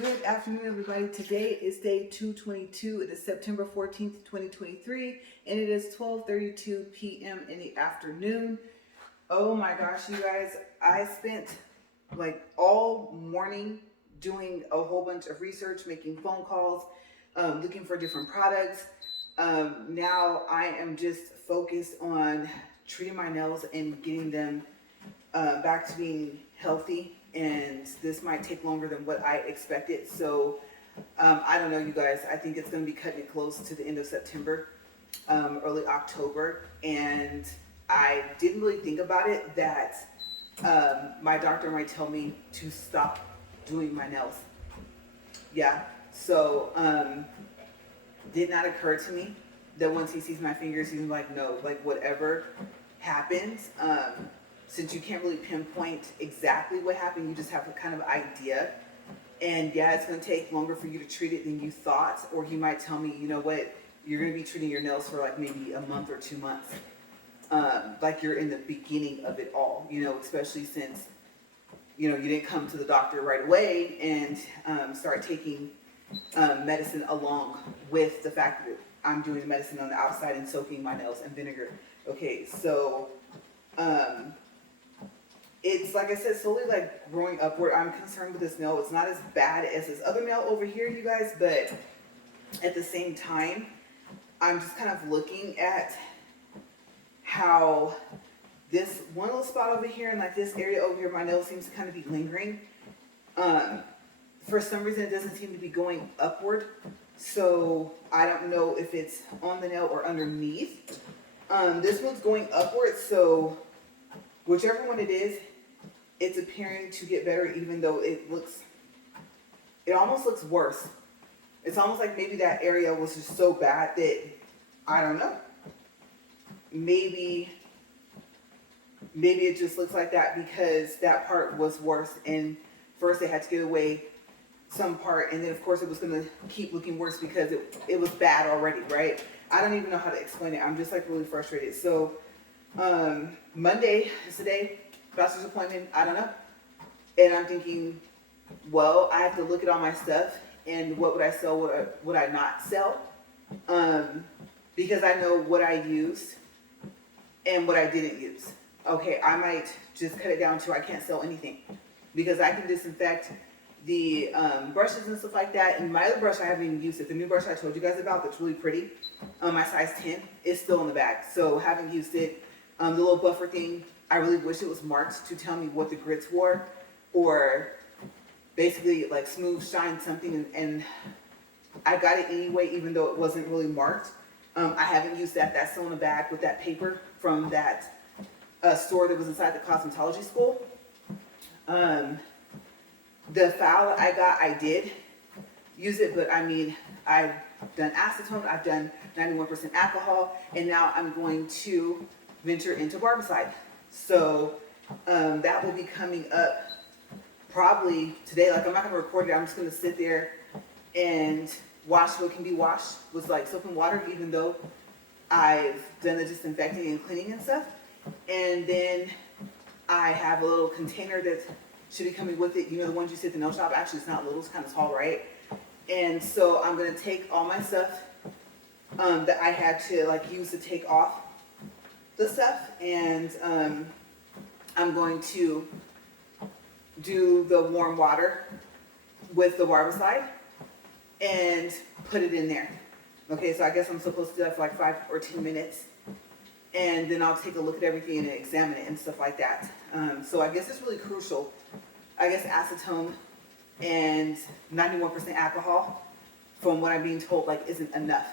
Good afternoon, everybody. Today is day 222. It is September 14th, 2023, and it is 12:32 p.m. in the afternoon. Oh my gosh, you guys, I spent like all morning doing a whole bunch of research, making phone calls, looking for different products. Now I am just focused on treating my nails and getting them back to being healthy, and this might take longer than what I expected. So I don't know, you guys. I think it's going to be cutting it close to the end of September, early October, and I didn't really think about it that my doctor might tell me to stop doing my nails. Yeah, so did not occur to me that once he sees my fingers, he's like, no, like whatever happens. Since you can't really pinpoint exactly what happened, you just have a kind of idea. And yeah, it's going to take longer for you to treat it than you thought. Or he might tell me, you know what, you're going to be treating your nails for like maybe a month or 2 months. Like you're in the beginning of it all, you know, especially since, you know, you didn't come to the doctor right away and start taking medicine along with the fact that I'm doing medicine on the outside and soaking my nails in vinegar. Okay, so it's like I said, slowly like growing upward. I'm concerned with this nail. It's not as bad as this other nail over here, you guys, but at the same time, I'm just kind of looking at how this one little spot over here and like this area over here, my nail seems to kind of be lingering. For some reason, it doesn't seem to be going upward. So I don't know if it's on the nail or underneath. This one's going upward, so whichever one it is, it's appearing to get better, even though it almost looks worse. It's almost like maybe that area was just so bad that, I don't know, maybe it just looks like that because that part was worse, and first they had to get away some part, and then of course it was going to keep looking worse because it was bad already, right? I don't even know how to explain it. I'm just like really frustrated. So Monday is the day, doctor's appointment, I don't know. And I'm thinking, well, I have to look at all my stuff and what would I sell, what would I not sell? Because I know what I used and what I didn't use. Okay, I might just cut it down to I can't sell anything because I can disinfect the brushes and stuff like that. And my other brush, I haven't even used it. The new brush I told you guys about that's really pretty, my size 10, is still in the bag. So haven't used it. The little buffer thing, I really wish it was marked to tell me what the grits were, or basically like smooth shine something, and I got it anyway even though it wasn't really marked. I haven't used that. That's still in the bag with that paper from that store that was inside the cosmetology school. The file I got, I did use it, but I mean, I've done acetone, I've done 91% alcohol, and now I'm going to venture into barbicide. So that will be coming up probably today. Like I'm not going to record it. I'm just going to sit there and wash what can be washed with like soap and water, even though I've done the disinfecting and cleaning and stuff. And then I have a little container that should be coming with it. You know, the ones you see at the nail shop. Actually, it's not little. It's kind of tall, right? And so I'm going to take all my stuff that I had to like use to take off the stuff, and I'm going to do the warm water with the barbicide and put it in there. Okay, so I guess I'm supposed to do that for like 5 or 10 minutes, and then I'll take a look at everything and examine it and stuff like that. So I guess it's really crucial. I guess acetone and 91% alcohol, from what I'm being told, like isn't enough.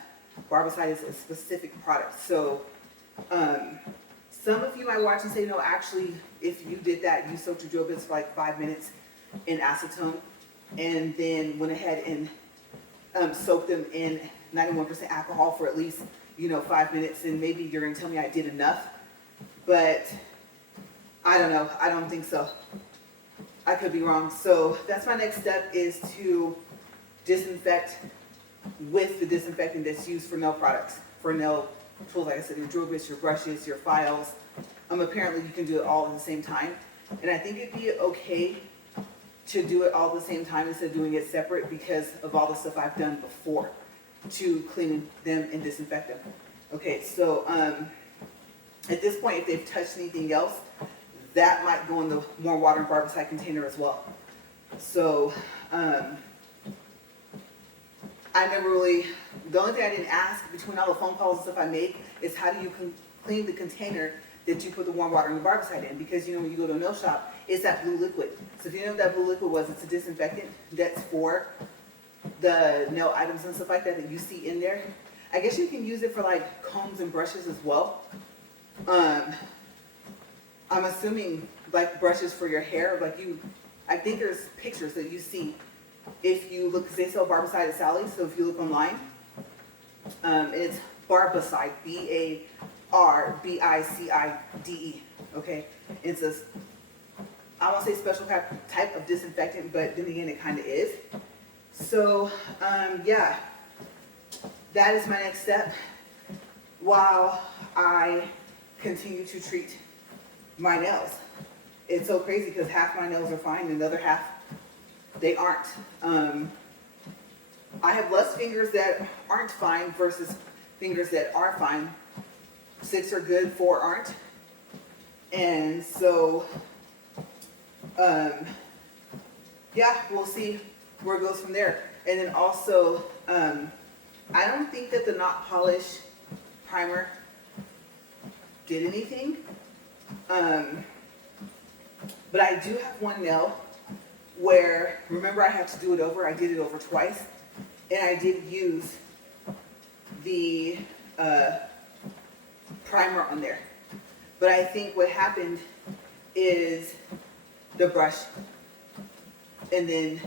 Barbicide is a specific product. So some of you might watch and say, no, actually, if you did that, you soaked your drill bits for like 5 minutes in acetone and then went ahead and soaked them in 91% alcohol for at least, 5 minutes, and maybe you're going to tell me I did enough. But I don't know. I don't think so. I could be wrong. So that's my next step, is to disinfect with the disinfectant that's used for nail products, for nail tools, like I said, your drill bits, your brushes, your files. Apparently you can do it all at the same time. And I think it'd be okay to do it all at the same time instead of doing it separate because of all the stuff I've done before to clean them and disinfect them. Okay, so at this point, if they've touched anything else, that might go in the warm water and barbicide container as well. So I never really, the only thing I didn't ask between all the phone calls and stuff I make is how do you clean the container that you put the warm water and the barbicide in? Because you know when you go to a nail shop, it's that blue liquid. So if you know what that blue liquid was, it's a disinfectant that's for the nail items and stuff like that that you see in there. I guess you can use it for like combs and brushes as well. I'm assuming like brushes for your hair, like I think there's pictures that you see if you look, because they sell barbicide at Sally's, so if you look online, it's barbicide, B-A-R-B-I-C-I-D-E, okay? It's a, I won't say special type of disinfectant, but then again, it kind of is. So, yeah, that is my next step while I continue to treat my nails. It's so crazy because half my nails are fine and the other half, they aren't. I have less fingers that aren't fine versus fingers that are fine. 6 are good, 4 aren't. And so, yeah, we'll see where it goes from there. And then also, I don't think that the Not Polish primer did anything. But I do have one nail where, remember I had to do it over, I did it over twice, and I did use the primer on there. But I think what happened is the brush and then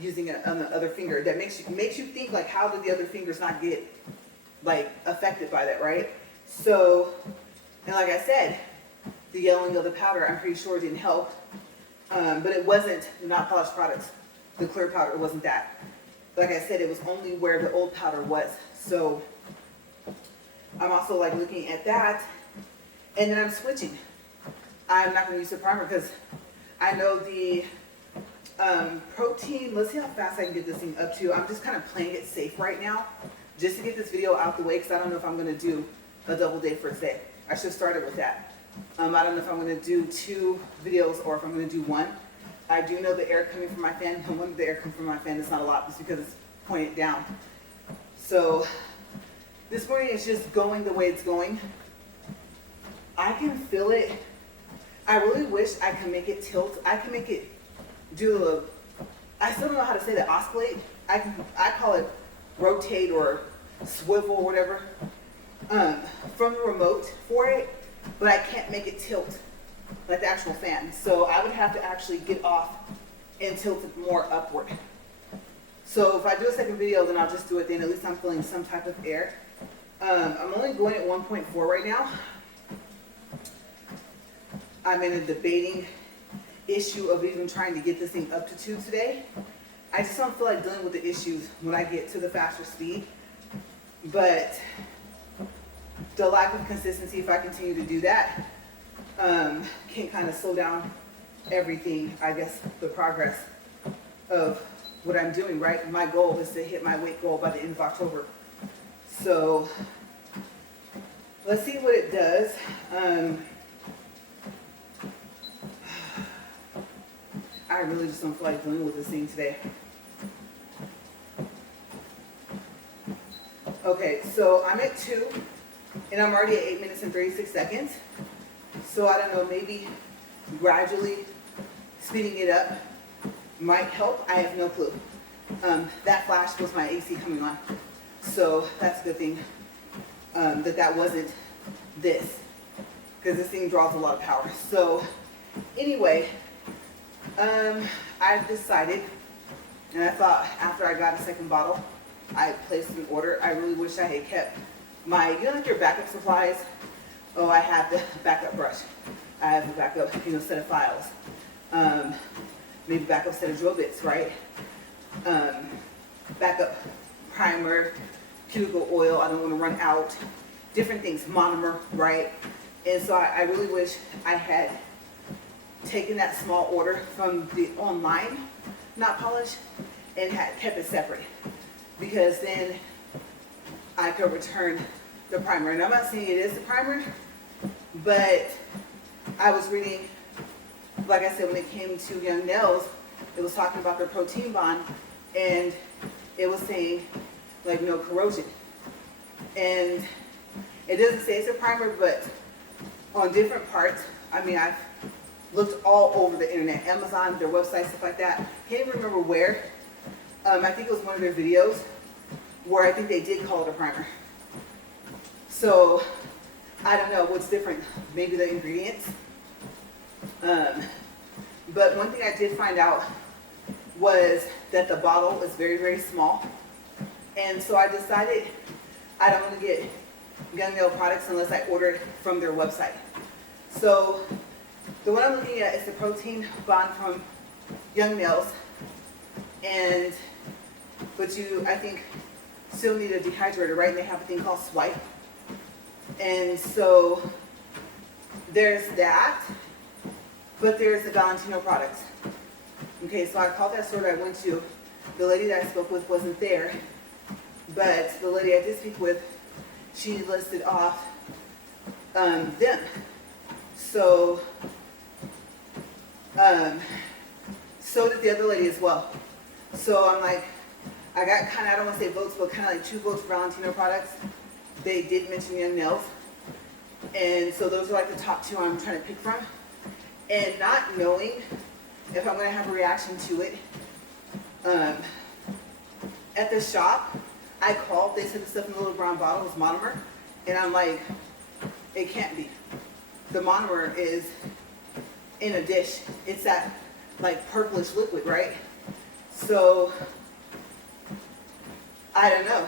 using it on the other finger, that makes you think like, how did the other fingers not get like affected by that, right? So, and like I said, the yellowing of the powder, I'm pretty sure didn't help. But it wasn't the Not Polished products. The clear powder, it wasn't that. Like I said, it was only where the old powder was. So I'm also like looking at that, and then I'm switching. I'm not gonna use the primer because I know the protein, let's see how fast I can get this thing up to. I'm just kind of playing it safe right now, just to get this video out the way, because I don't know if I'm gonna do a double day for today. I should have started with that. I don't know if I'm going to do 2 videos or if I'm going to do 1. I do know the air coming from my fan. And when the air comes from my fan, it's not a lot just because it's pointed down. So this morning it's just going the way it's going. I can feel it. I really wish I could make it tilt. I can make it do I still don't know how to say that, oscillate. I call it rotate or swivel or whatever from the remote for it. But I can't make it tilt like the actual fan. So I would have to actually get off and tilt it more upward. So if I do a second video, then I'll just do it then. At least I'm feeling some type of air. I'm only going at 1.4 right now. I'm in a debating issue of even trying to get this thing up to 2 today. I just don't feel like dealing with the issues when I get to the faster speed. But the lack of consistency, if I continue to do that, can kind of slow down everything, I guess, the progress of what I'm doing, right? My goal is to hit my weight goal by the end of October. So let's see what it does. I really just don't feel like dealing with this thing today. Okay, so I'm at 2. And I'm already at 8 minutes and 36 seconds. So I don't know, maybe gradually speeding it up might help. I have no clue. That flash was my AC coming on. So that's a good thing that wasn't this, because this thing draws a lot of power. So anyway, I've decided, and I thought after I got a second bottle, I placed an order. I really wish I had kept my, you know, like your backup supplies. Oh, I have the backup brush. I have a backup, set of files. Maybe backup set of drill bits, right? Backup primer, cuticle oil. I don't want to run out. Different things, monomer, right? And so I really wish I had taken that small order from the online knot polish and had kept it separate, because then I could return the primer. And I'm not saying it is the primer, but I was reading, like I said, when it came to young nails, it was talking about the protein bond, and it was saying like no corrosion. And it doesn't say it's a primer, but on different parts, I mean, I've looked all over the internet, Amazon, their website, stuff like that. Can't even remember where. I think it was one of their videos where I think they did call it a primer. So I don't know what's different, maybe the ingredients. But one thing I did find out was that the bottle is very, very small. And so I decided I don't want to get young nail products unless I order it from their website. So the one I'm looking at is the protein bond from Young Nails. But you, I think, still need a dehydrator, right? And they have a thing called Swipe. And so there's that, but there's the Valentino products. Okay, so I called that store that I went to. The lady that I spoke with wasn't there, but the lady I did speak with, she listed off them. So, so did the other lady as well. So I'm like, I got kind of, I don't want to say votes, but kind of like 2 votes for Valentino products. They did mention Young Nails. And so those are like the top 2 I'm trying to pick from. And not knowing if I'm going to have a reaction to it. At the shop, I called, they said the stuff in the little brown bottle was monomer. And I'm like, it can't be. The monomer is in a dish. It's that like purplish liquid, right? So, I don't know,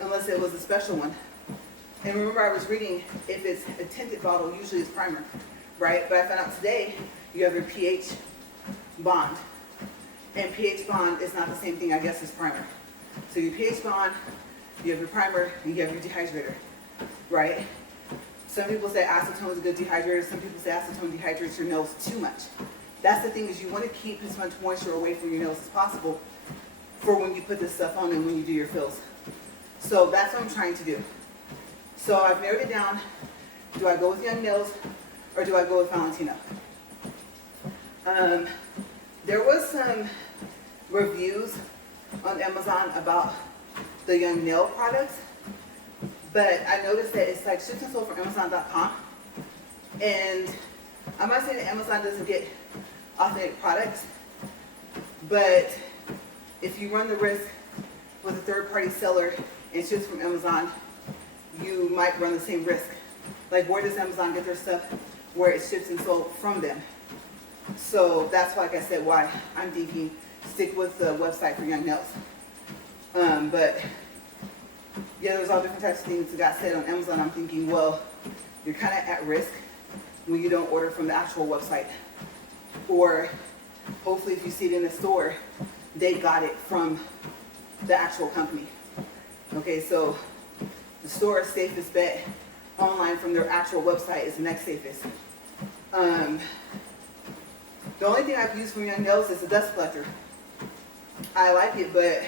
unless it was a special one. And remember, I was reading, if it's a tinted bottle, usually it's primer, right? But I found out today, you have your pH bond. And pH bond is not the same thing, I guess, as primer. So your pH bond, you have your primer, and you have your dehydrator, right? Some people say acetone is a good dehydrator. Some people say acetone dehydrates your nails too much. That's the thing, is you want to keep as much moisture away from your nails as possible for when you put this stuff on and when you do your fills. So that's what I'm trying to do. So I've narrowed it down. Do I go with Young Nails or do I go with Valentino? There was some reviews on Amazon about the Young Nail products, but I noticed that it's like shipped and sold from Amazon.com. And I'm not saying that Amazon doesn't get authentic products, but if you run the risk with a third-party seller and ships from Amazon, you might run the same risk. Like, where does Amazon get their stuff where it ships and sold from them? So that's, like I said, why I'm thinking stick with the website for Young Nails. But yeah, there's all different types of things that got said on Amazon. I'm thinking, well, you're kind of at risk when you don't order from the actual website. Or hopefully if you see it in the store, they got it from the actual company. Okay, so the store's safest bet online from their actual website is the next safest. The only thing I've used from Young Nails is a dust collector. I like it, but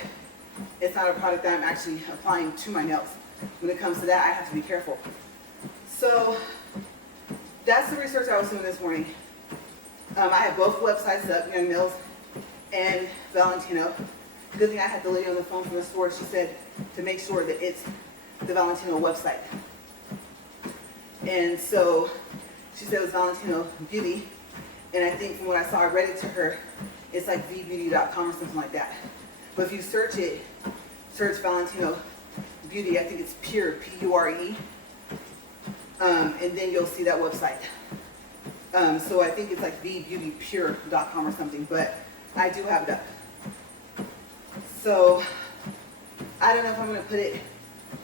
it's not a product that I'm actually applying to my nails. When it comes to that, I have to be careful. So that's the research I was doing this morning. I have both websites up, Young Nails and Valentino. Good thing I had the lady on the phone from the store. She said to make sure that it's the Valentino website. And so she said it was Valentino Beauty. And I think from what I saw, I read it to her, it's like vbeauty.com or something like that. But if you search it, search Valentino Beauty, I think it's Pure, P-U-R-E. And then you'll see that website. So I think it's like vbeautypure.com or something, but I do have it up. So I don't know if I'm going to put it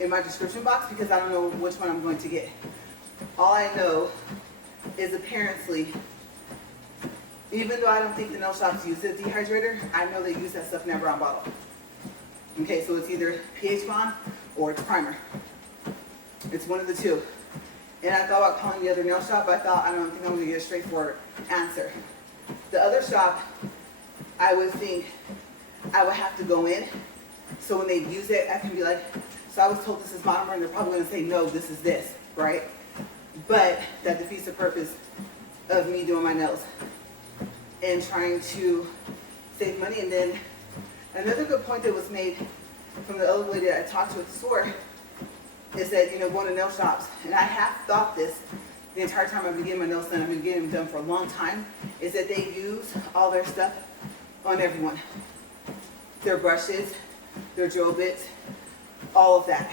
in my description box because I don't know which one I'm going to get. All I know is apparently, even though I don't think the nail shops use the dehydrator, I know they use that stuff in that brown bottle. Okay, so it's either pH bond or it's primer. It's one of the two. And I thought about calling the other nail shop, but I don't think I'm gonna get a straightforward answer. The other shop, I would think I would have to go in. So when they use it, I can be like, so I was told this is monomer, and they're probably gonna say, no, this is this, right? But that defeats the purpose of me doing my nails and trying to save money. And then another good point that was made from the other lady that I talked to at the store is that, you know, going to nail shops, and I have thought this the entire time I've been getting my nails done, I've been getting them done for a long time, is that they use all their stuff on everyone. Their brushes, their drill bits, all of that.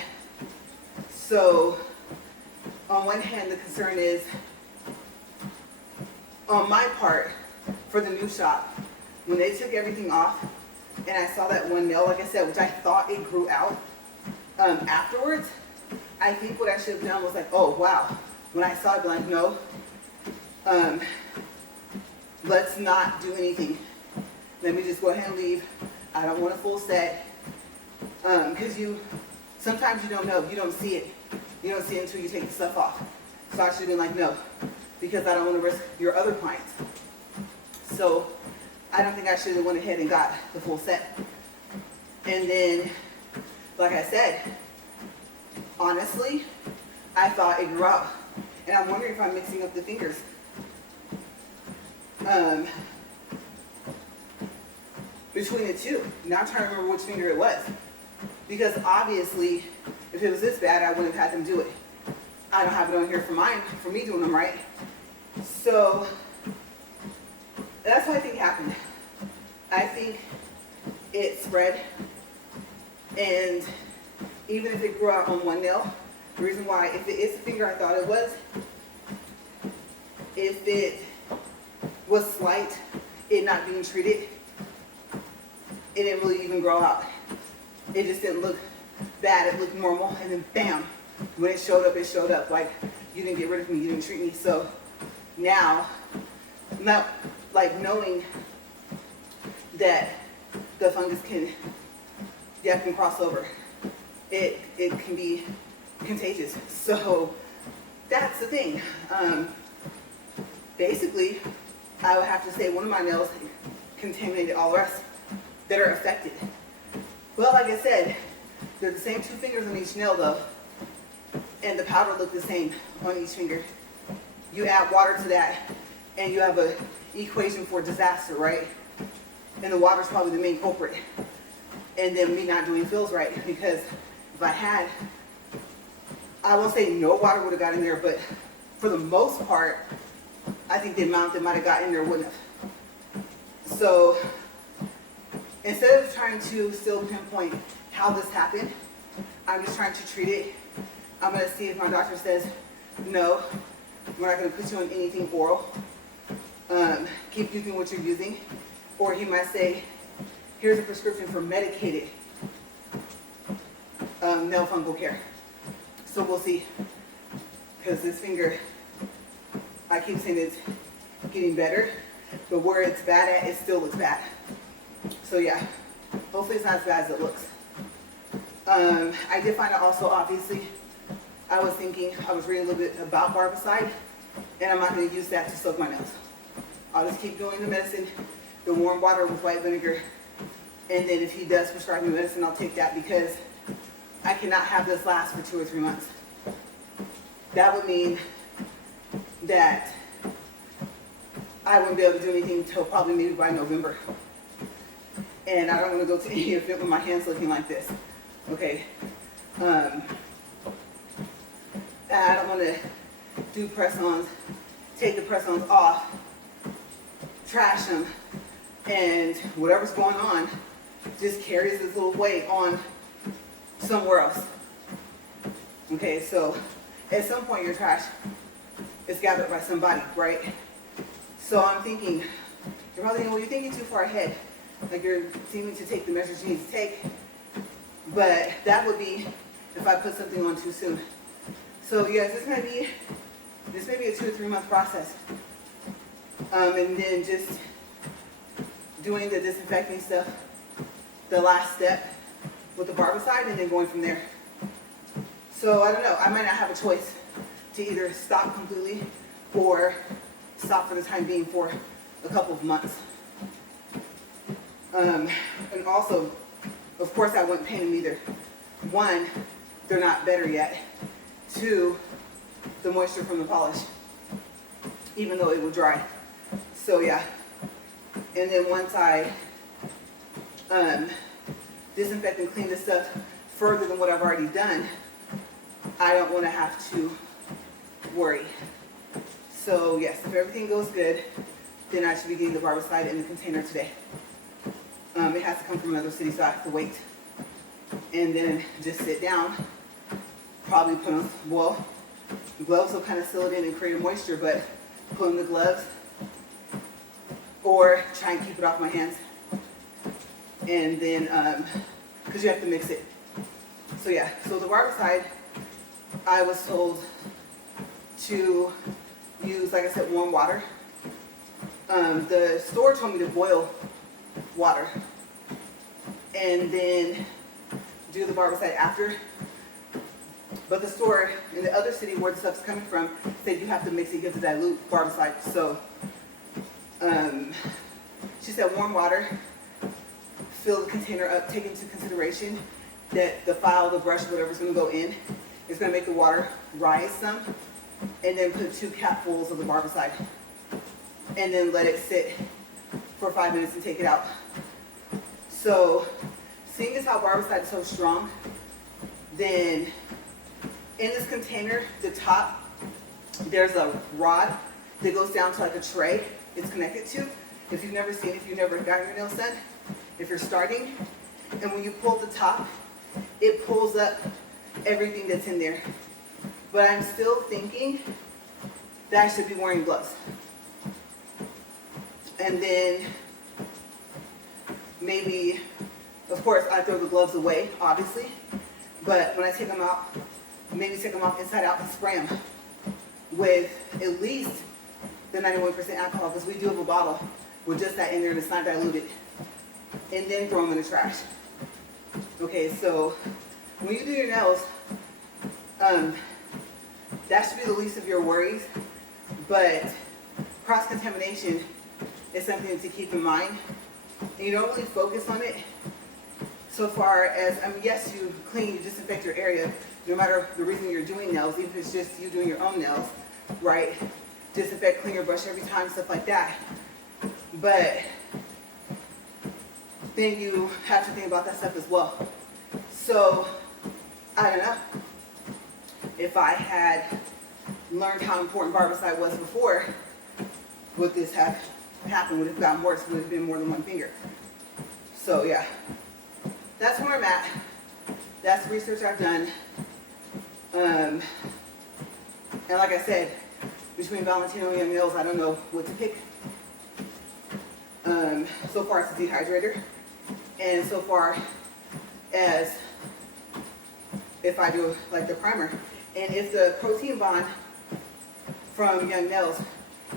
So on one hand, the concern is on my part for the new shop, when they took everything off and I saw that one nail, like I said, which I thought it grew out afterwards, I think what I should have done was like, oh wow, when I saw it, I'd be like, no, let's not do anything. Let me just go ahead and leave. I don't want a full set. Because sometimes you don't know, you don't see it. You don't see it until you take the stuff off. So I should have been like, no, because I don't want to risk your other clients. So I don't think I should have went ahead and got the full set. And then, like I said, honestly, I thought it grew out. And I'm wondering if I'm mixing up the fingers. Between the two. Now I'm trying to remember which finger it was. Because obviously, if it was this bad, I wouldn't have had them do it. I don't have it on here for me doing them, right? So, that's what I think happened. I think it spread, and even if it grew out on one nail, the reason why, if it is the finger I thought it was, if it was slight, it not being treated, it didn't really even grow out. It just didn't look bad, it looked normal, and then bam, when it showed up, like, you didn't get rid of me, you didn't treat me. So now, knowing that the fungus can cross over, it can be contagious. So that's the thing. Basically, I would have to say one of my nails contaminated all the rest that are affected. Well, like I said, they're the same two fingers on each nail though, and the powder looked the same on each finger. You add water to that, and you have an equation for disaster, right? And the water's probably the main culprit. And then me not doing fills right, because if I had, I won't say no water would have got in there, but for the most part, I think the amount that might have got in there wouldn't have. So instead of trying to still pinpoint how this happened, I'm just trying to treat it. I'm going to see if my doctor says, no, we're not going to put you on anything oral. Keep using what you're using. Or he might say, here's a prescription for medicated nail fungal care. So we'll see. Because this finger, I keep saying it's getting better, but where it's bad at, it still looks bad. So yeah, hopefully it's not as bad as it looks. I did find out also, obviously, I was reading a little bit about barbicide, and I'm not going to use that to soak my nails. I'll just keep doing the medicine, the warm water with white vinegar, and then if he does prescribe me medicine, I'll take that, because I cannot have this last for 2 or 3 months. That would mean that I wouldn't be able to do anything until probably maybe by November. And I don't want to go to any of it with my hands looking like this. Okay. I don't want to do press-ons, take the press-ons off, trash them, and whatever's going on just carries this little weight on somewhere else. Okay, so at some point your trash is gathered by somebody, right? So I'm thinking, you're probably thinking, well, you're thinking too far ahead. Like you're seeming to take the measures you need to take. But that would be if I put something on too soon. So yes, this may be a 2 to 3 month process. And then just doing the disinfecting stuff, the last step with the barbicide, and then going from there. So I don't know, I might not have a choice. to either stop completely or stop for the time being for a couple of months. And also, of course, I wouldn't paint them either. One, they're not better yet. Two, the moisture from the polish, even though it will dry. So yeah. And then once I disinfect and clean this stuff further than what I've already done, I don't want to have to worry. So yes, if everything goes good, then I should be getting the barbicide in the container today. It has to come from another city, so I have to wait. And then just sit down, probably put on, well, gloves will kind of seal it in and create a moisture, but put on the gloves or try and keep it off my hands. And then, because you have to mix it. So yeah, so the barbicide, I was told to use, like I said, warm water. The store told me to boil water and then do the barbicide after. But the store in the other city where the stuff's coming from said you have to mix it, you have to dilute barbicide. So she said warm water, fill the container up, take into consideration that the file, the brush, whatever's going to go in is going to make the water rise some, and then put 2 capfuls of the barbicide and then let it sit for 5 minutes and take it out. So seeing as how barbicide is so strong, then in this container, the top, there's a rod that goes down to like a tray it's connected to. If you've never seen it, if you've never gotten your nails done, if you're starting, and when you pull the top, it pulls up everything that's in there. But I'm still thinking that I should be wearing gloves. And then maybe, of course, I throw the gloves away, obviously, but when I take them out, maybe take them off inside out and spray them with at least the 91% alcohol, because we do have a bottle with just that in there and it's not diluted, and then throw them in the trash. Okay, so when you do your nails, that should be the least of your worries, but cross-contamination is something to keep in mind. And you don't really focus on it so far as, I mean, yes, you clean, you disinfect your area, no matter the reason you're doing nails, even if it's just you doing your own nails, right? Disinfect, clean your brush every time, stuff like that. But then you have to think about that stuff as well. So, I don't know. If I had learned how important barbicide was before, would this have happened? Would it have gotten worse? Would it have been more than one finger? So yeah, that's where I'm at. That's the research I've done. And like I said, between Valentino and Young Nails, I don't know what to pick. So far it's a dehydrator. And so far as if I do like the primer. And if the protein bond from Young Nails,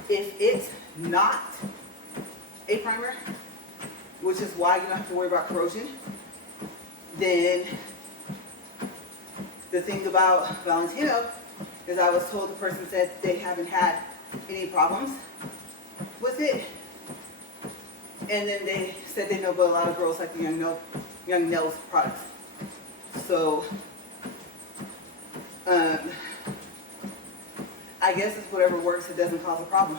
if it's not a primer, which is why you don't have to worry about corrosion, then the thing about Valentino is I was told the person said they haven't had any problems with it. And then they said they know but a lot of girls like the Young Nails products. So I guess it's whatever works, it doesn't cause a problem.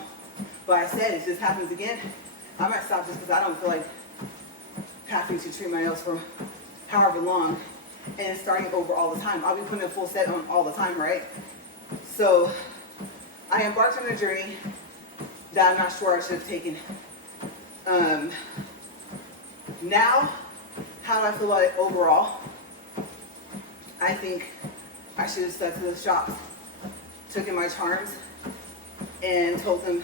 But I said, if this happens again, I might stop just because I don't feel like having to treat my nails for however long and starting over all the time. I'll be putting a full set on all the time, right? So I embarked on a journey that I'm not sure I should have taken. Now, how do I feel about it overall? I think I should have stuck to the shops, took in my charms, and told them,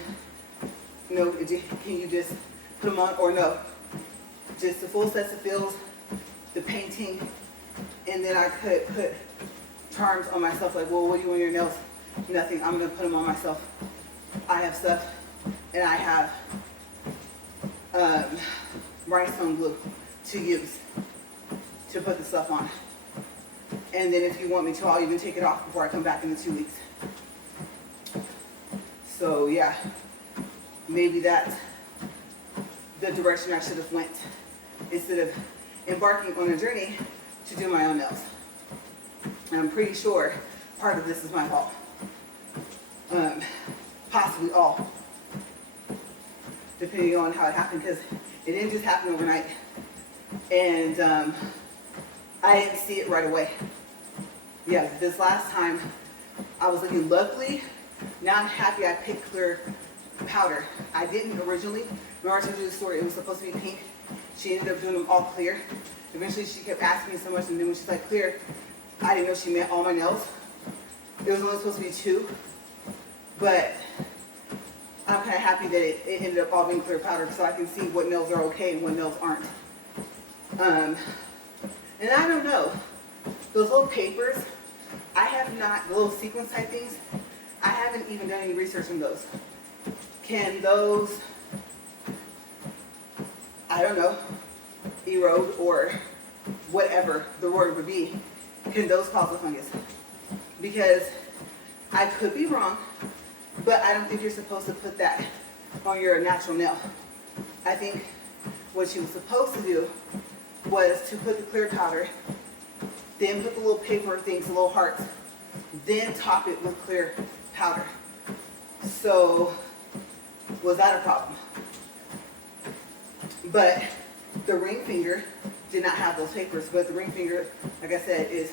no, can you just put them on, or no, just the full sets of fills, the painting, and then I could put charms on myself, like, well, what do you want on your nails? Nothing, I'm gonna put them on myself. I have stuff, and I have rhinestone glue to use to put the stuff on. And then if you want me to, I'll even take it off before I come back in the 2 weeks. So yeah, maybe that's the direction I should have went instead of embarking on a journey to do my own nails. And I'm pretty sure part of this is my fault. Possibly all, depending on how it happened, because it didn't just happen overnight. And I didn't see it right away. Yeah, this last time I was looking, luckily, now I'm happy I picked clear powder. I didn't originally. Remember I told you the story, it was supposed to be pink. She ended up doing them all clear. Eventually she kept asking me so much, and then when she's like clear, I didn't know she meant all my nails. It was only supposed to be 2, but I'm kind of happy that it ended up all being clear powder so I can see what nails are okay and what nails aren't. And I don't know, those little papers, I have not, the little sequence type things, I haven't even done any research on those. Can those, I don't know, erode or whatever the word would be, can those cause a fungus? Because I could be wrong, but I don't think you're supposed to put that on your natural nail. I think what she was supposed to do was to put the clear powder, then put the little paper things, the little hearts, then top it with clear powder. So, was that a problem? But the ring finger did not have those papers, but the ring finger, like I said, is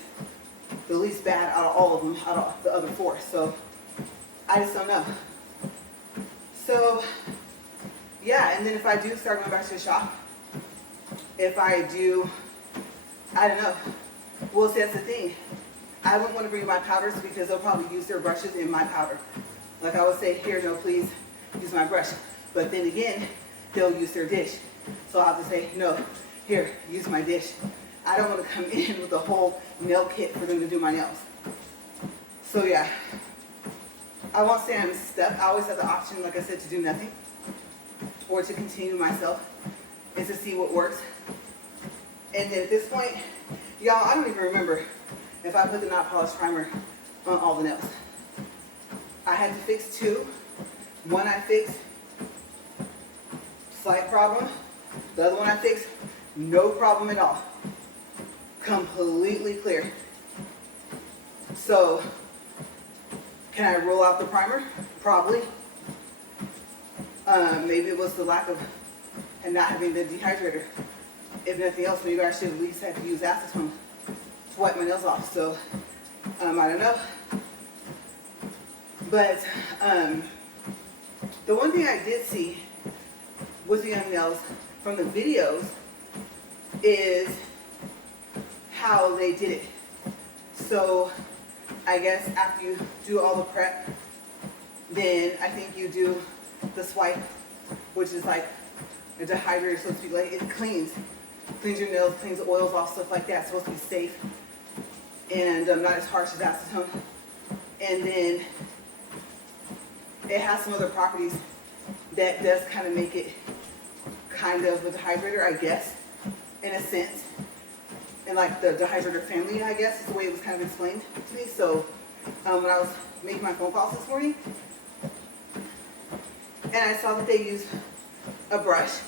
the least bad out of all of them, out of the other 4. So, I just don't know. So, yeah, and then if I do start going back to the shop, if I do, I don't know. Well, see, that's the thing. I wouldn't want to bring my powders because they'll probably use their brushes in my powder. Like I would say, here, no, please use my brush. But then again, they'll use their dish. So I'll have to say, no, here, use my dish. I don't want to come in with a whole nail kit for them to do my nails. So yeah, I won't say I'm stuck. I always have the option, like I said, to do nothing or to continue myself and to see what works. And then at this point, y'all, I don't even remember if I put the not polished primer on all the nails. I had to fix 2. One I fixed, slight problem. The other one I fixed, no problem at all. Completely clear. So, can I roll out the primer? Probably. Maybe it was the lack of and not having the dehydrator. If nothing else, maybe I should at least have to use acetone to wipe my nails off. So, I don't know. But the one thing I did see with the young nails from the videos is how they did it. So, I guess after you do all the prep, then I think you do the swipe, which is like a dehydrator, so to speak. Like it cleans your nails, cleans the oils off, stuff like that. It's supposed to be safe and not as harsh as acetone. And then it has some other properties that does kind of make it kind of a dehydrator, I guess, in a sense. And like the dehydrator family, I guess, is the way it was kind of explained to me. So when I was making my phone calls this morning, and I saw that they use a brush,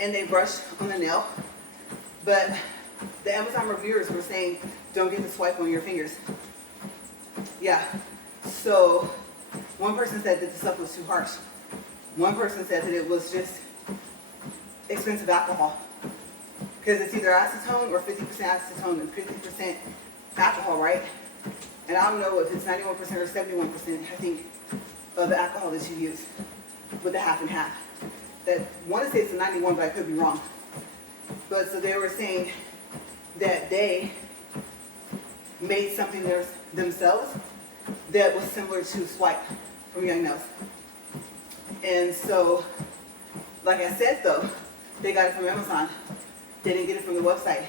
and they brush on the nail, but the Amazon reviewers were saying, don't get the swipe on your fingers. Yeah, so one person said that the stuff was too harsh. One person said that it was just expensive alcohol. Because it's either acetone or 50% acetone and 50% alcohol, right? And I don't know if it's 91% or 71%, I think, of the alcohol that you use with the half and half. That want to say it's a 91, but I could be wrong. But so they were saying that they made something themselves that was similar to Swipe from Young Nails. And so, like I said though, they got it from Amazon. They didn't get it from the website.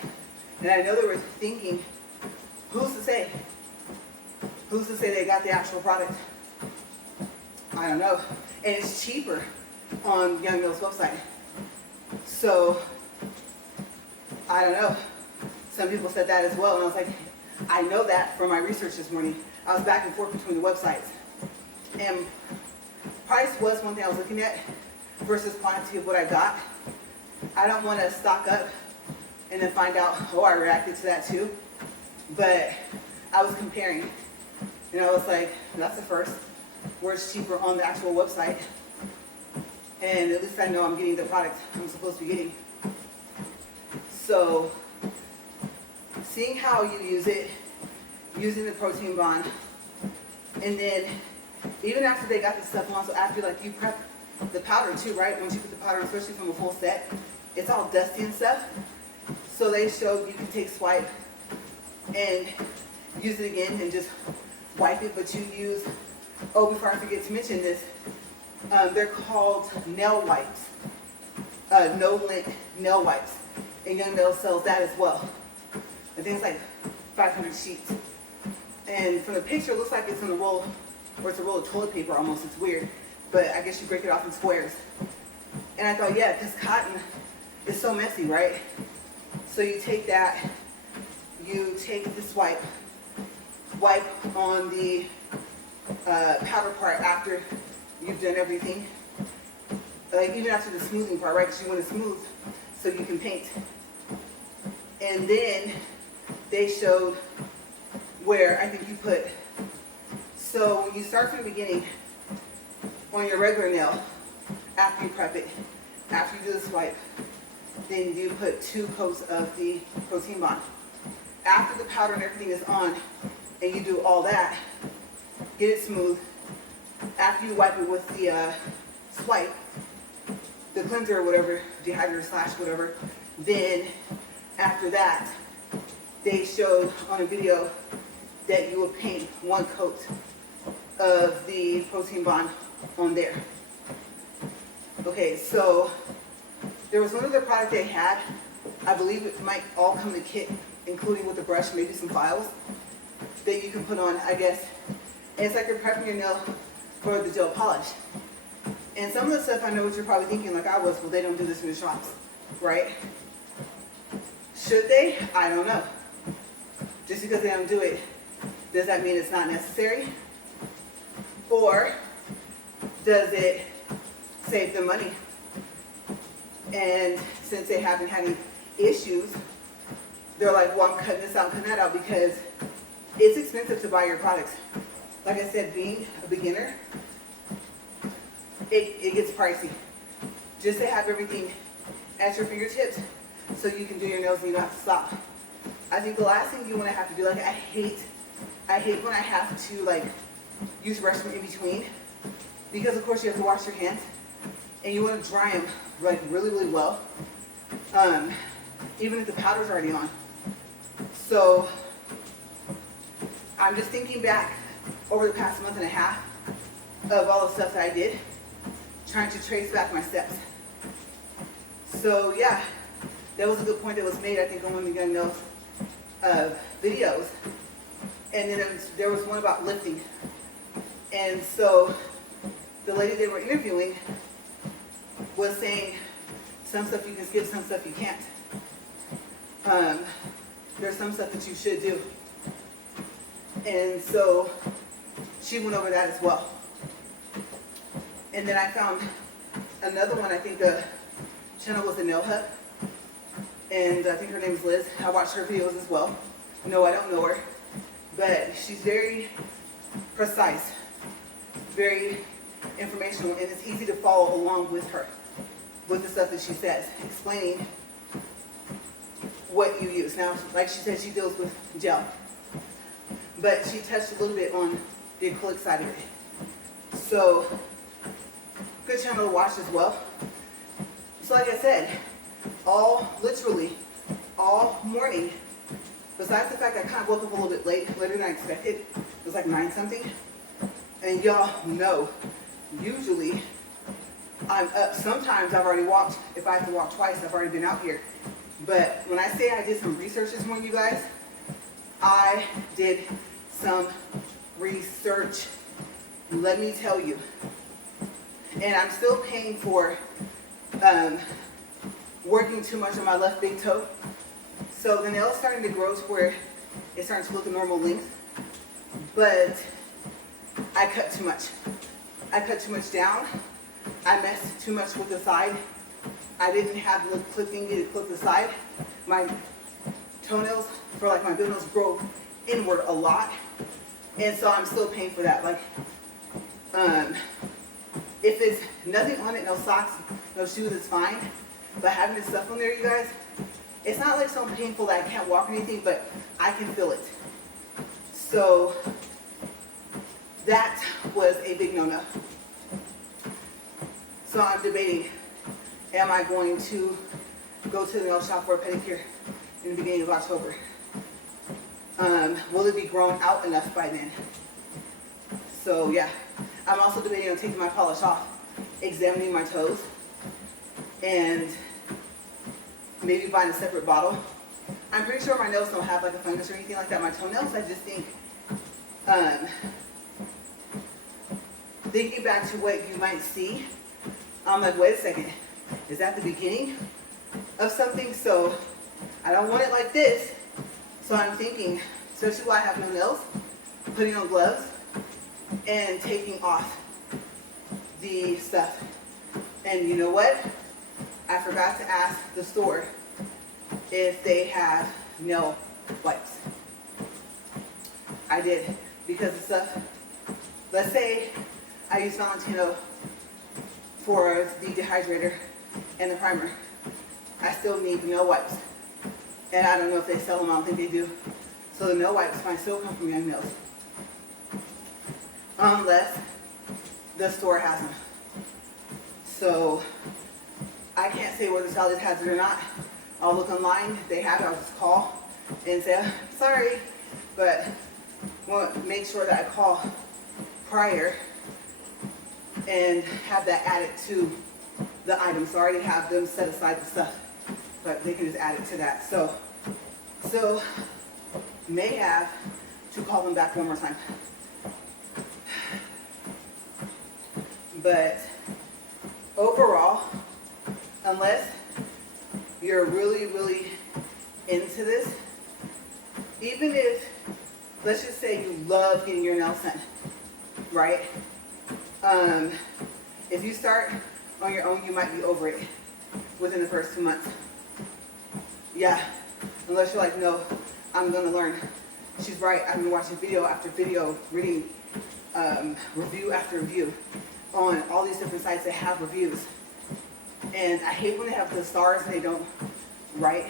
And I know they were thinking, who's to say? Who's to say they got the actual product? I don't know. And it's cheaper on Young Nails' website. So, I don't know. Some people said that as well. And I was like, I know that from my research this morning. I was back and forth between the websites. And price was one thing I was looking at versus quantity of what I got. I don't want to stock up and then find out, oh, I reacted to that too. But I was comparing, and I was like, that's the first. Where it's cheaper on the actual website. And at least I know I'm getting the product I'm supposed to be getting. So, seeing how you use it, using the protein bond, and then even after they got the stuff on, so after like you prep the powder too, right? Once you put the powder on, especially from a full set, it's all dusty and stuff. So they showed you can take swipe and use it again and just wipe it, but you use, oh, before I forget to mention this, they're called nail wipes, no-lint nail wipes, and Young Nail sells that as well. I think it's like 500 sheets. And from the picture, it looks like it's in a roll, or it's a roll of toilet paper almost. It's weird, but I guess you break it off in squares. And I thought, yeah, because cotton is so messy, right? So you take that, you take this wipe on the powder part after you've done everything, like even after the smoothing part, right? Because you want to smooth so you can paint. And then they showed where I think you put, so when you start from the beginning on your regular nail, after you prep it, after you do the swipe, then you put 2 coats of the protein bond. After the powder and everything is on, and you do all that, get it smooth. After you wipe it with the swipe, the cleanser or whatever, dehydrator / whatever, then after that, they showed on a video that you would paint 1 coat of the protein bond on there. Okay, so there was one other product they had. I believe it might all come in a kit, including with the brush, maybe some files that you can put on, I guess. And it's like you're prepping your nail for the gel polish. And some of the stuff, I know what you're probably thinking, like I was, well, they don't do this in the shops, right? Should they? I don't know. Just because they don't do it, does that mean it's not necessary? Or does it save them money? And since they haven't had any issues, they're like, well, I'm cutting this out, cutting that out, because it's expensive to buy your products. Like I said, being a beginner, it gets pricey. Just to have everything at your fingertips so you can do your nails and you don't have to stop. I think the last thing you want to have to do, like I hate when I have to like use restroom in between, because of course you have to wash your hands and you want to dry them like really, really well, even if the powder's already on. So I'm just thinking back over the past month and a half of all the stuff that I did, trying to trace back my steps. So yeah, that was a good point that was made, I think, on one of the Young Nails videos. And then there was one about lifting. And so the lady they were interviewing was saying some stuff you can skip, some stuff you can't. There's some stuff that you should do. And so she went over that as well. And then I found another one. I think the channel was the Nail Hut. And I think her name is Liz. I watched her videos as well. No, I don't know her. But she's very precise, very informational, and it's easy to follow along with her, with the stuff that she says, explaining what you use. Now, like she said, she deals with gel, but she touched a little bit on the acrylic side of it. So, good channel to watch as well. So like I said, literally all morning, besides the fact I kind of woke up a little bit later than I expected, it was like 9 something, and y'all know, usually I'm up. Sometimes I've already walked. If I have to walk twice, I've already been out here. But when I say I did some research this morning, you guys, I did some research. Let me tell you. And I'm still paying for working too much on my left big toe. So the nail is starting to grow to where it's starting to look a normal length. But I cut too much. I cut too much down. I messed too much with the side. I didn't have the clip thingy to clip the side. My toenails for like my big nails grow inward a lot. And so I'm still paying for that. Like, if it's nothing on it, no socks, no shoes, it's fine. But having this stuff on there, you guys, it's not like so painful that I can't walk or anything, but I can feel it. So that was a big no-no. So I'm debating, am I going to go to the nail shop for a pedicure in the beginning of October? Will it be grown out enough by then? So yeah, I'm also debating on taking my polish off, examining my toes, and maybe buying a separate bottle. I'm pretty sure my nails don't have like a fungus or anything like that. My toenails, I just think, thinking back to what you might see, I'm like, wait a second, is that the beginning of something? So I don't want it like this. So I'm thinking, especially while I have no nails, putting on gloves and taking off the stuff. And you know what? I forgot to ask the store if they have nail wipes. I did, because the stuff, let's say I use Valentino for the dehydrator and the primer. I still need the nail wipes. And I don't know if they sell them, I don't think they do. So the nail wipes might still come from your nails. Unless the store has them. So I can't say whether Sally's has it or not. I'll look online. If they have it, I'll just call and say, sorry, but want to make sure that I call prior and have that added to the item. So I already have them set aside the stuff, but they can just add it to that. So may have to call them back one more time. But overall, unless you're really, really into this, even if, let's just say you love getting your nails done, right? If you start on your own, you might be over it within the first 2 months. Yeah, unless you're like, no, I'm gonna learn. She's right, I've been watching video after video, reading review after review on all these different sites that have reviews. And I hate when they have the stars and they don't write.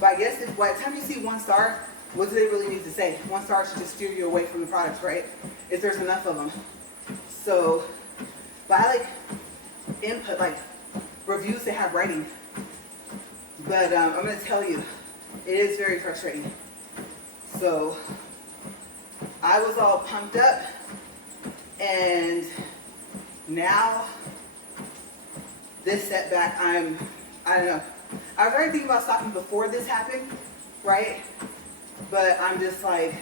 But I guess by the time you see 1 star, what do they really need to say? 1 star should just steer you away from the products, right? If there's enough of them. So, but I like input, like reviews that have writing. But I'm going to tell you, it is very frustrating. So, I was all pumped up, and now this setback, I don't know. I was already thinking about stopping before this happened, right? But I'm just like,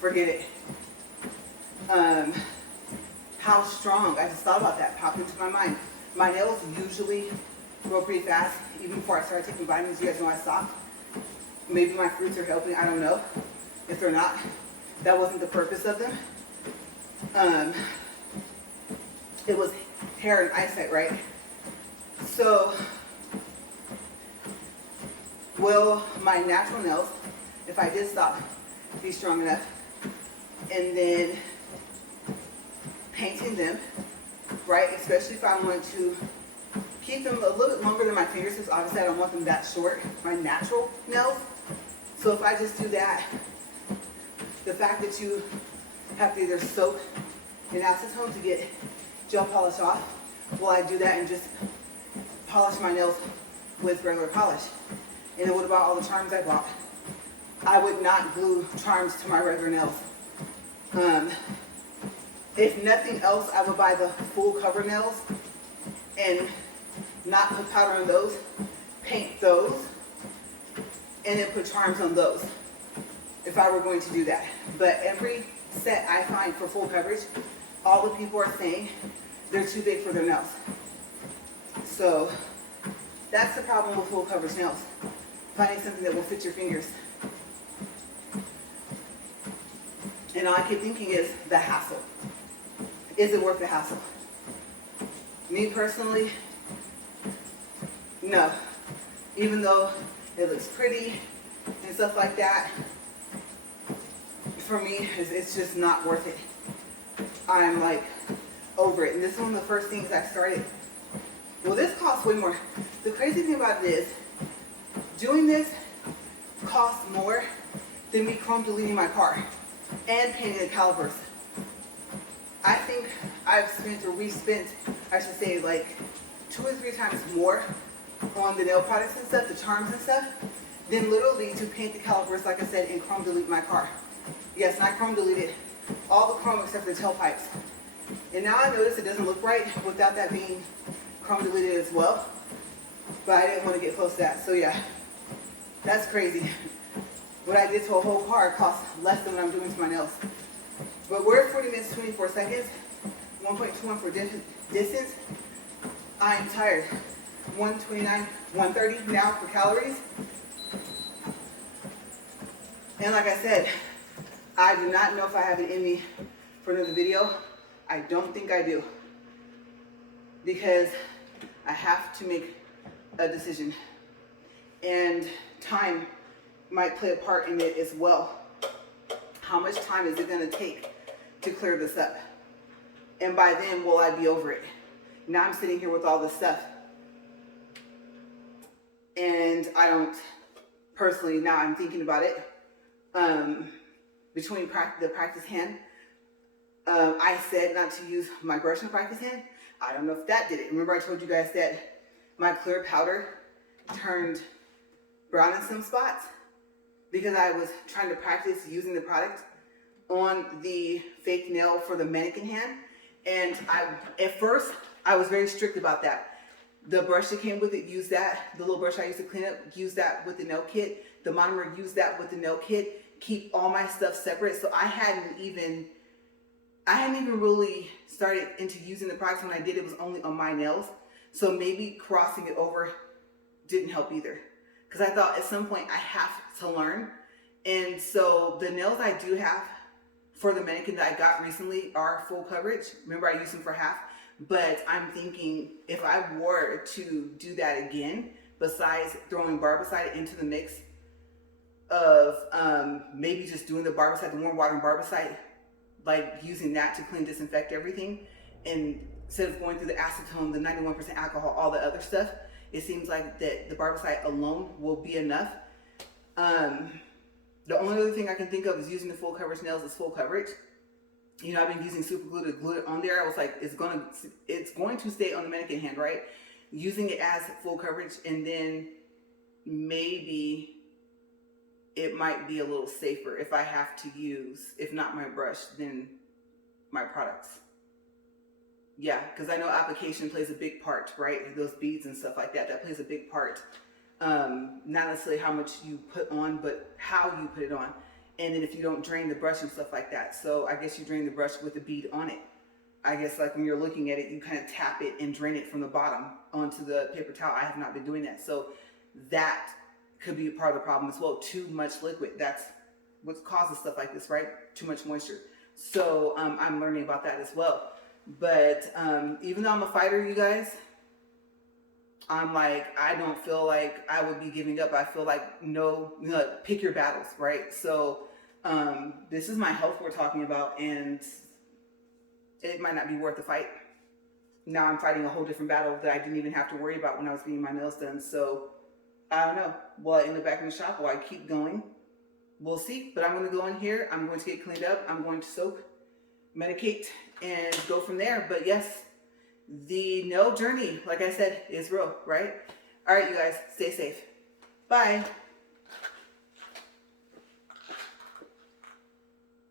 forget it. How strong, I just thought about that, popped into my mind. My nails usually grow pretty fast, even before I started taking vitamins. You guys know I stopped. Maybe my fruits are helping, I don't know. If they're not, that wasn't the purpose of them. It was hair and eyesight, right? So, will my natural nails, if I did stop, be strong enough? And then painting them, right? Especially if I want to keep them a little bit longer than my fingertips. Obviously, I don't want them that short, my natural nails. So if I just do that, the fact that you have to either soak in acetone to get gel polish off, will I do that and just polish my nails with regular polish? And then what about all the charms I bought? I would not glue charms to my regular nails. If nothing else, I would buy the full cover nails and not put powder on those, paint those, and then put charms on those, if I were going to do that. But every set I find for full coverage, all the people are saying they're too big for their nails. So that's the problem with full coverage nails, finding something that will fit your fingers. And And all I keep thinking is the hassle. Is it worth the hassle? Me personally, no. Even though it looks pretty and stuff like that, for me, it's just not worth it. I'm like over it. And this is one of the first things I started. Well, this costs way more. The crazy thing about it is, doing this costs more than me chrome deleting my car and painting the calipers. I think I've spent, or we spent, I should say, like 2 or 3 times more on the nail products and stuff, the charms and stuff, than literally to paint the calipers, like I said, and chrome delete my car. Yes, and I chrome deleted all the chrome except for the tailpipes. And now I notice it doesn't look right without that being chrome deleted as well. But I didn't want to get close to that. So yeah, that's crazy. What I did to a whole car costs less than what I'm doing to my nails. But we're at 40 minutes, 24 seconds, 1.21 for distance. I am tired. 129, 130 now for calories. And like I said, I do not know if I have it in me for another video. I don't think I do. Because I have to make a decision. And time might play a part in it as well. How much time is it going to take to clear this up? And by then, will I be over it? Now I'm sitting here with all this stuff. And I don't, personally, now I'm thinking about it. Between the practice hand, I said not to use my brush in practice hand. I don't know if that did it. Remember I told you guys that my clear powder turned brown in some spots because I was trying to practice using the product on the fake nail for the mannequin hand. And at first, I was very strict about that. The brush that came with it, use that. The little brush I used to clean up, use that with the nail kit. The monomer, use that with the nail kit. Keep all my stuff separate. So I hadn't even really started into using the products. When I did, it was only on my nails. So maybe crossing it over didn't help either. Because I thought at some point I have to learn. And so the nails I do have for the mannequin that I got recently are full coverage. Remember, I used them for half. But I'm thinking if I were to do that again, besides throwing barbicide into the mix of maybe just doing the barbicide, the warm water and barbicide, like using that to clean, disinfect everything, and instead of going through the acetone, the 91% alcohol, all the other stuff, it seems like that the barbicide alone will be enough. The only other thing I can think of is using the full coverage nails as full coverage. You know, I've been using super glue to glue it on there. I was like, it's going to stay on the mannequin hand, right? Using it as full coverage, and then maybe it might be a little safer if I have to use, if not my brush, then my products. Yeah, because I know application plays a big part, right? Those beads and stuff like that, that plays a big part. Not necessarily how much you put on, but how you put it on. And then if you don't drain the brush and stuff like that. So I guess you drain the brush with the bead on it. I guess like when you're looking at it, you kind of tap it and drain it from the bottom onto the paper towel. I have not been doing that. So that could be part of the problem as well. Too much liquid. That's what causes stuff like this, right? Too much moisture. So I'm learning about that as well. But even though I'm a fighter, you guys, I'm like, I don't feel like I would be giving up. I feel like, no, you know, pick your battles, right? So this is my health we're talking about, and it might not be worth the fight. Now I'm fighting a whole different battle that I didn't even have to worry about when I was getting my nails done. So I don't know. Will I end up back in the shop? Will I keep going? We'll see. But I'm going to go in here. I'm going to get cleaned up. I'm going to soak, medicate, and go from there. But yes, the nail journey, like I said, is real, right? All right, you guys, stay safe. Bye.